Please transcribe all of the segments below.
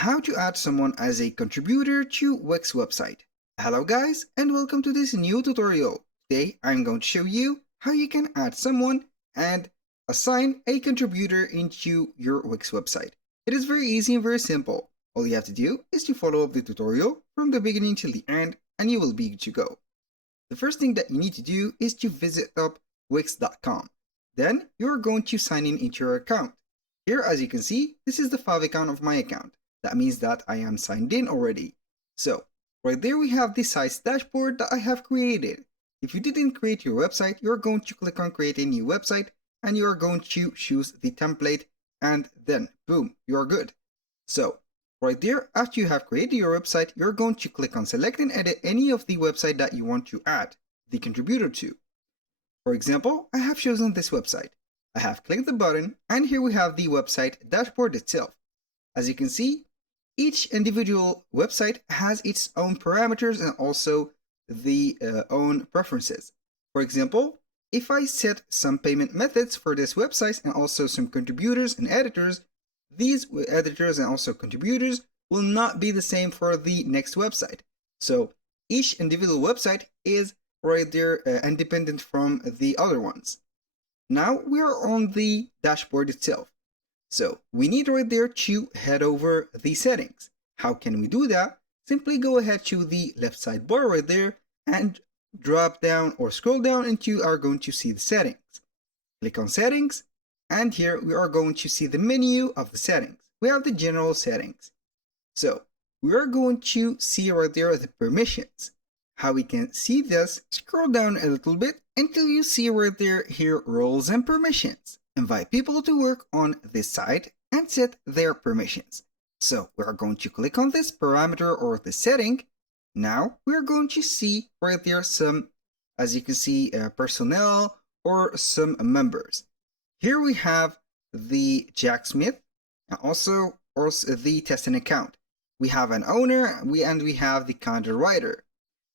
How to add someone as a contributor to Wix website. Hello guys and welcome to this new tutorial. Today I'm going to show you how you can add someone and assign a contributor into your Wix website. It is very easy and very simple. All you have to do is to follow up the tutorial from the beginning till the end and you will be good to go. The first thing that you need to do is to visit up wix.com. Then you're going to sign in into your account. Here, as you can see, this is the Fav account of my account. That means that I am signed in already. So right there we have the site's dashboard that I have created. If you didn't create your website, you're going to click on create a new website and you are going to choose the template and then boom, you are good. So right there, after you have created your website, you're going to click on select and edit any of the website that you want to add the contributor to. For example, I have chosen this website. I have clicked the button and here we have the website dashboard itself. As you can see, each individual website has its own parameters and also the own preferences. For example, if I set some payment methods for this website and also some contributors and editors, these editors and also contributors will not be the same for the next website. So each individual website is right there independent from the other ones. Now we are on the dashboard itself. So we need right there to head over the settings. How can we do that? Simply go ahead to the left sidebar right there and drop down or scroll down and you are going to see the settings. Click on settings and here we are going to see the menu of the settings. We have the general settings. So we are going to see right there the permissions. How we can see this, scroll down a little bit until you see right there here roles and permissions. Invite people to work on this site and set their permissions. So we are going to click on this parameter or the setting. Now we are going to see right there some, as you can see, personnel or some members. Here we have the Jack Smith and also the testing account. We have an owner and we have the content writer.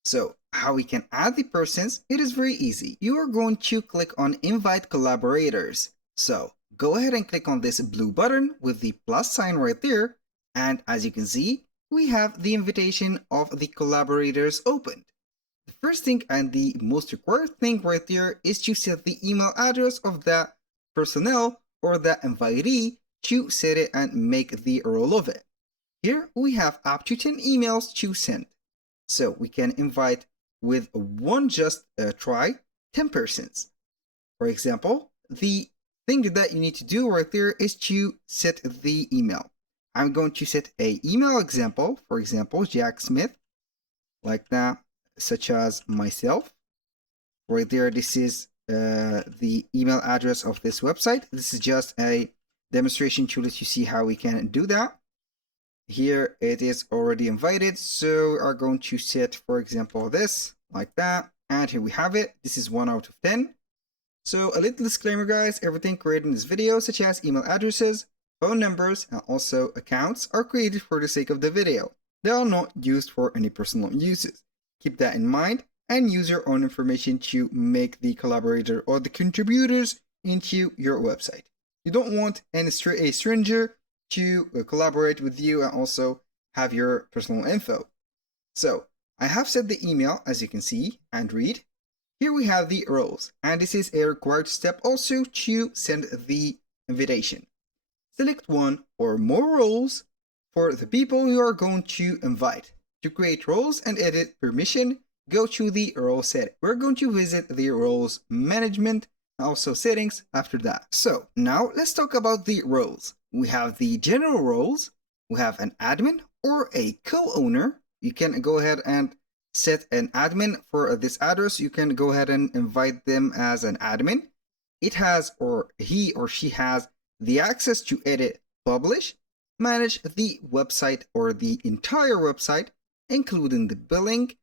So how we can add the persons, it is very easy. You are going to click on invite collaborators. So go ahead and click on this blue button with the plus sign right there. And as you can see, we have the invitation of the collaborators opened. The first thing and the most required thing right there is to set the email address of that personnel or that invitee to set it and make the role of it. Here we have up to 10 emails to send. So we can invite with one just try 10 persons. For example, the thing that you need to do right there is to set the email. I'm going to set a email example, for example, Jack Smith, like that, such as myself. Right there, this is the email address of this website. This is just a demonstration to let you see how we can do that. Here it is already invited, so we are going to set, for example, this, like that, and here we have it. This is 1 out of 10. So a little disclaimer guys, everything created in this video, such as email addresses, phone numbers, and also accounts, are created for the sake of the video. They are not used for any personal uses. Keep that in mind and use your own information to make the collaborator or the contributors into your website. You don't want a stranger to collaborate with you and also have your personal info. So I have set the email, as you can see and read. Here we have the roles, and this is a required step also to send the invitation. Select one or more roles for the people you are going to invite. To create roles and edit permission, go to the role setting. We're going to visit the roles management and also settings after that. So now let's talk about the roles. We have the general roles, we have an admin or a co-owner. You can go ahead and set an admin for this address. You can go ahead and invite them as an admin. It has, or he or she has, the access to edit, publish, manage the website or the entire website, including the billing,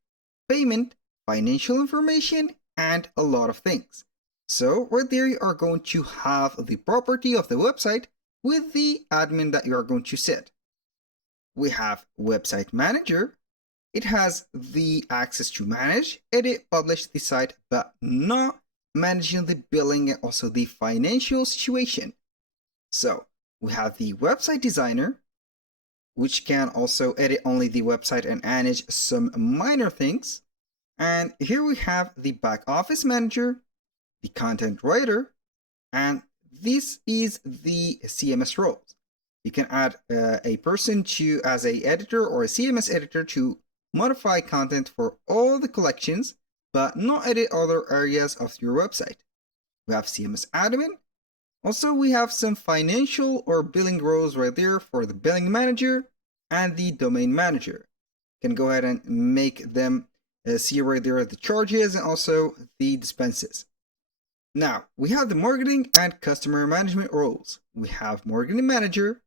payment, financial information, and a lot of things. So right there you are going to have the property of the website with the admin that you are going to set. We have website manager. It has the access to manage, edit, publish the site, but not managing the billing and also the financial situation. So we have the website designer. which can also edit only the website and manage some minor things. And here we have the back office manager, the content writer, and this is the CMS roles. You can add a person to as a editor or a CMS editor to modify content for all the collections, but not edit other areas of your website. We have CMS admin. Also, we have some financial or billing roles right there for the billing manager and the domain manager. You can go ahead and make them see right there the charges and also the dispenses. Now, we have the marketing and customer management roles. We have marketing manager,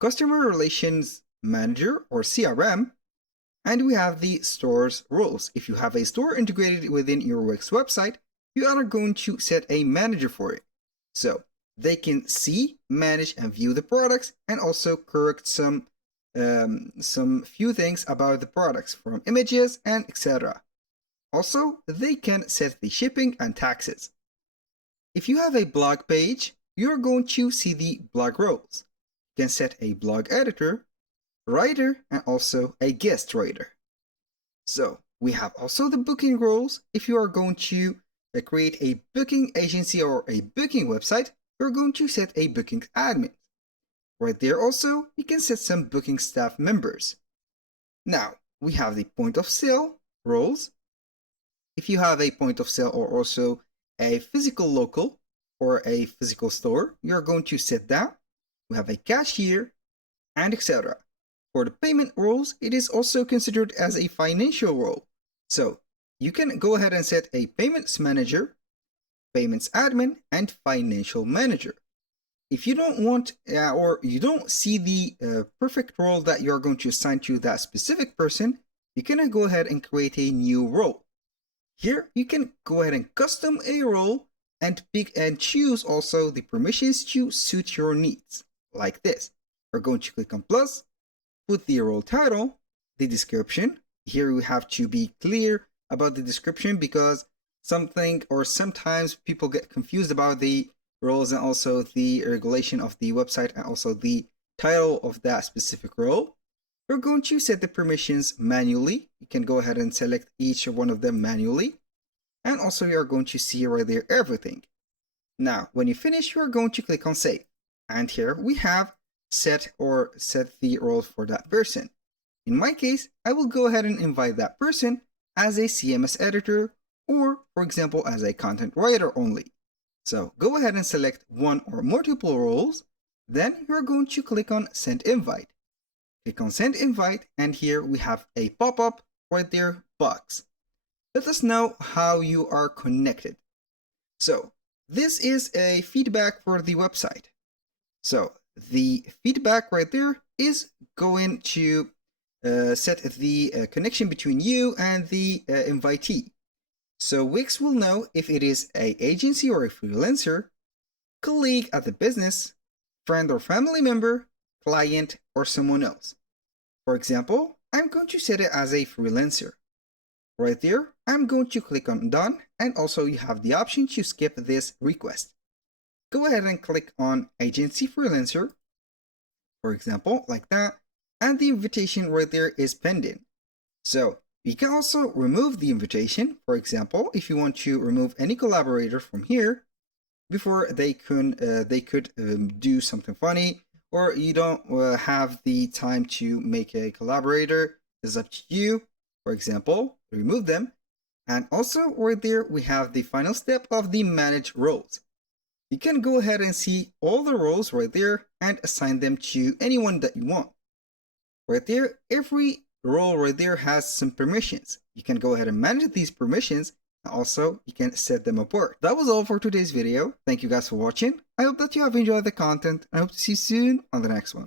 customer relations manager or CRM, and we have the stores roles. If you have a store integrated within your Wix website, you are going to set a manager for it. So they can see, manage, and view the products, and also correct some few things about the products from images and etc. Also, they can set the shipping and taxes. If you have a blog page, you're going to see the blog roles. You can set a blog editor, writer, and also a guest writer. So we have also the booking roles. If you are going to create a booking agency or a booking website, you're going to set a booking admin. Right there also, you can set some booking staff members. Now, we have the point of sale roles. If you have a point of sale or also a physical local or a physical store, you're going to set that. We have a cashier and etc. For the payment roles, it is also considered as a financial role. So you can go ahead and set a payments manager, payments admin, and financial manager. If you don't want or you don't see the perfect role that you're going to assign to that specific person, you can go ahead and create a new role. Here you can go ahead and custom a role and pick and choose also the permissions to suit your needs, like this. We're going to click on plus, put the role title, the description. Here we have to be clear about the description because sometimes people get confused about the roles and also the regulation of the website and also the title of that specific role. We're going to set the permissions manually. You can go ahead and select each one of them manually. And also you're going to see right there everything. Now, when you finish, you're going to click on save. And here we have set the role for that person. In my case, I will go ahead and invite that person as a CMS editor or, for example, as a content writer only. So go ahead and select one or multiple roles. Then you're going to click on send invite. Click on send invite, and here we have a pop-up right there box. Let us know how you are connected. So this is a feedback for the website. So the feedback right there is going to set the connection between you and the invitee. So Wix will know if it is an agency or a freelancer, colleague at the business, friend or family member, client, or someone else. For example, I'm going to set it as a freelancer. Right there, I'm going to click on done, and also you have the option to skip this request. Go ahead and click on agency freelancer, for example, like that, and the invitation right there is pending. So you can also remove the invitation. For example, if you want to remove any collaborator from here before they could do something funny, or you don't have the time to make a collaborator, it's up to you. For example, remove them. And also right there, we have the final step of the manage roles. You can go ahead and see all the roles right there and assign them to anyone that you want. Right there, every role right there has some permissions. You can go ahead and manage these permissions, and also you can set them apart. That was all for today's video. Thank you guys for watching. I hope that you have enjoyed the content, and I hope to see you soon on the next one.